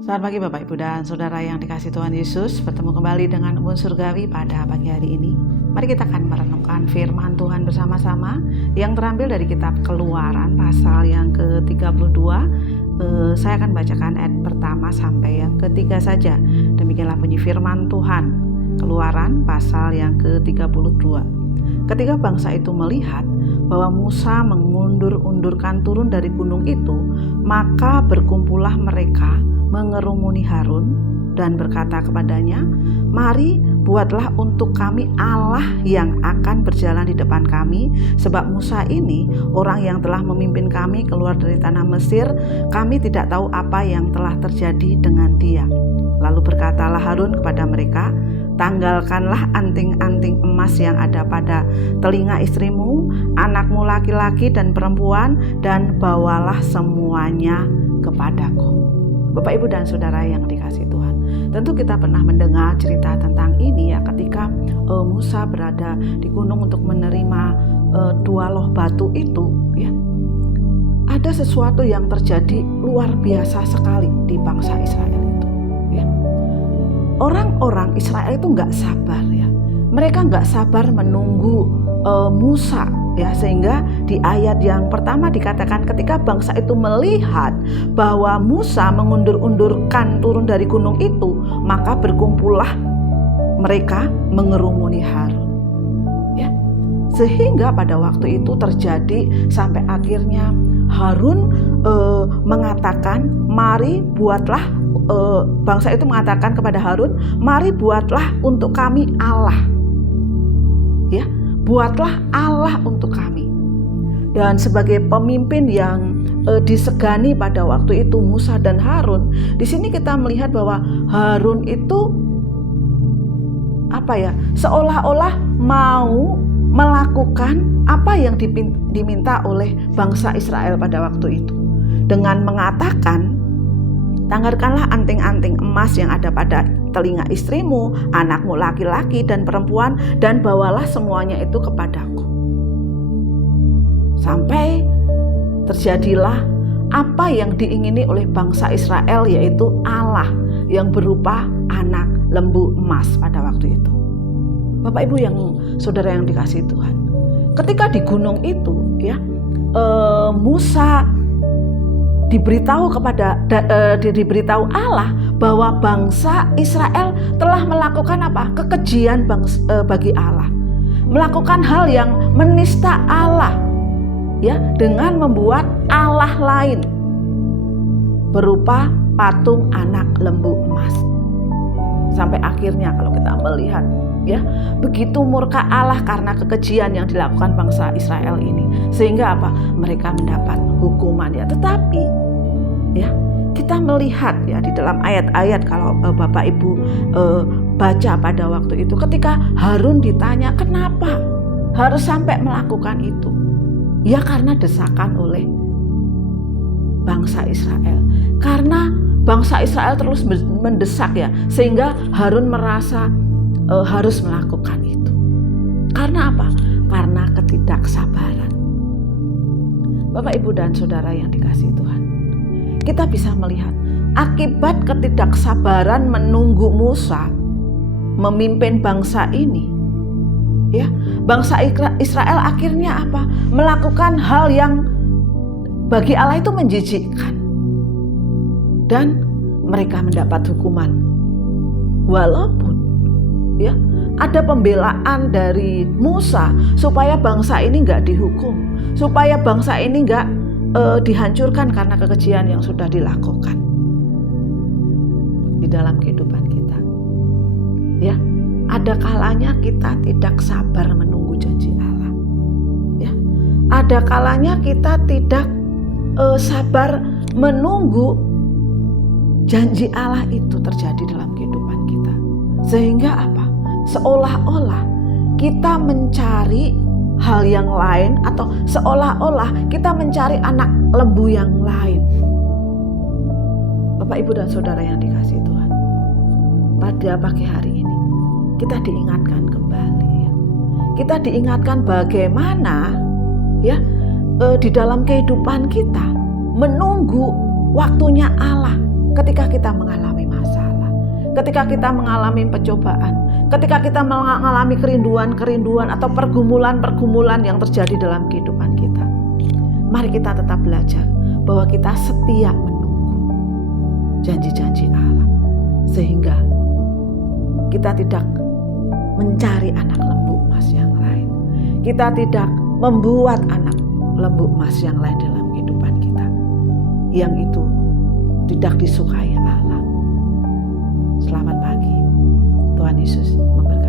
Selamat pagi Bapak Ibu dan Saudara yang dikasihi Tuhan Yesus. Bertemu kembali dengan Embun Surgawi pada pagi hari ini. Mari kita akan merenungkan firman Tuhan bersama-sama yang terambil dari kitab Keluaran pasal yang ke-32. Saya akan bacakan ayat pertama sampai yang ketiga saja. Demikianlah bunyi firman Tuhan. Keluaran pasal yang ke-32. Ketika bangsa itu melihat bahwa Musa mengundur-undurkan turun dari gunung itu, maka berkumpullah mereka mengerumuni Harun dan berkata kepadanya, "Mari buatlah untuk kami Allah yang akan berjalan di depan kami, sebab Musa ini orang yang telah memimpin kami keluar dari tanah Mesir. Kami tidak tahu apa yang telah terjadi dengan dia." Lalu berkatalah Harun kepada mereka, "Tanggalkanlah anting-anting emas yang ada pada telinga istrimu, anakmu laki-laki dan perempuan, dan bawalah semuanya kepadaku." Bapak, Ibu, dan Saudara yang dikasihi Tuhan, tentu kita pernah mendengar cerita tentang ini ya, ketika Musa berada di gunung untuk menerima dua loh batu itu ya. Ada sesuatu yang terjadi luar biasa sekali di bangsa Israel itu ya. Orang-orang Israel itu nggak sabar ya. Mereka nggak sabar menunggu Musa ya, sehingga di ayat yang pertama dikatakan ketika bangsa itu melihat bahwa Musa mengundur-undurkan turun dari gunung itu, maka berkumpullah mereka mengerumuni Harun ya. Sehingga pada waktu itu terjadi sampai akhirnya Harun mengatakan, "Mari buatlah," bangsa itu mengatakan kepada Harun, "Mari buatlah untuk kami Allah." Ya, buatlah Allah untuk kami. Dan sebagai pemimpin yang disegani pada waktu itu Musa dan Harun, di sini kita melihat bahwa Harun itu seolah-olah mau melakukan apa yang diminta oleh bangsa Israel pada waktu itu, dengan mengatakan, "Tanggalkanlah anting-anting emas yang ada pada telinga istrimu, anakmu laki-laki dan perempuan, dan bawalah semuanya itu kepadaku." Sampai terjadilah apa yang diingini oleh bangsa Israel, yaitu Allah yang berupa anak lembu emas pada waktu itu. Bapak Ibu yang Saudara yang dikasihi Tuhan, ketika di gunung itu ya, Musa diberitahu Allah bahwa bangsa Israel telah melakukan kekejian bagi Allah, melakukan hal yang menista Allah ya, dengan membuat Allah lain berupa patung anak lembu emas. Sampai akhirnya kalau kita melihat ya, begitu murka Allah karena kekejian yang dilakukan bangsa Israel ini, sehingga mereka mendapat hukuman ya. Tetapi ya, kita melihat ya di dalam ayat-ayat, kalau Bapak Ibu baca pada waktu itu, ketika Harun ditanya kenapa harus sampai melakukan itu, ya karena desakan oleh bangsa Israel. Karena bangsa Israel terus mendesak ya, sehingga Harun merasa harus melakukan itu. Karena apa? Karena ketidaksabaran. Bapak, Ibu, dan Saudara yang dikasihi Tuhan, kita bisa melihat akibat ketidaksabaran menunggu Musa memimpin bangsa ini ya, bangsa Israel akhirnya melakukan hal yang bagi Allah itu menjijikkan, dan mereka mendapat hukuman. Walaupun ya ada pembelaan dari Musa supaya bangsa ini nggak dihukum, supaya bangsa ini nggak dihancurkan karena kekejian yang sudah dilakukan di dalam kehidupan kita ya. Ada kalanya kita tidak sabar menunggu janji Allah ya. Ada kalanya kita tidak sabar menunggu janji Allah itu terjadi dalam kehidupan kita, sehingga seolah-olah kita mencari hal yang lain, atau seolah-olah kita mencari anak lembu yang lain. Bapak, Ibu, dan Saudara yang dikasihi Tuhan, pada pagi hari ini kita diingatkan kembali ya. Kita diingatkan bagaimana ya di dalam kehidupan kita menunggu waktunya Allah, ketika kita mengalami masalah, ketika kita mengalami pencobaan, ketika kita mengalami kerinduan-kerinduan atau pergumulan-pergumulan yang terjadi dalam kehidupan kita. Mari kita tetap belajar bahwa kita setia menunggu janji-janji Allah, sehingga kita tidak mencari anak lembu emas yang lain. Kita tidak membuat anak lembu emas yang lain dalam kehidupan kita, yang itu tidak disukai Allah. Selamat pagi, Tuhan Yesus memberkati.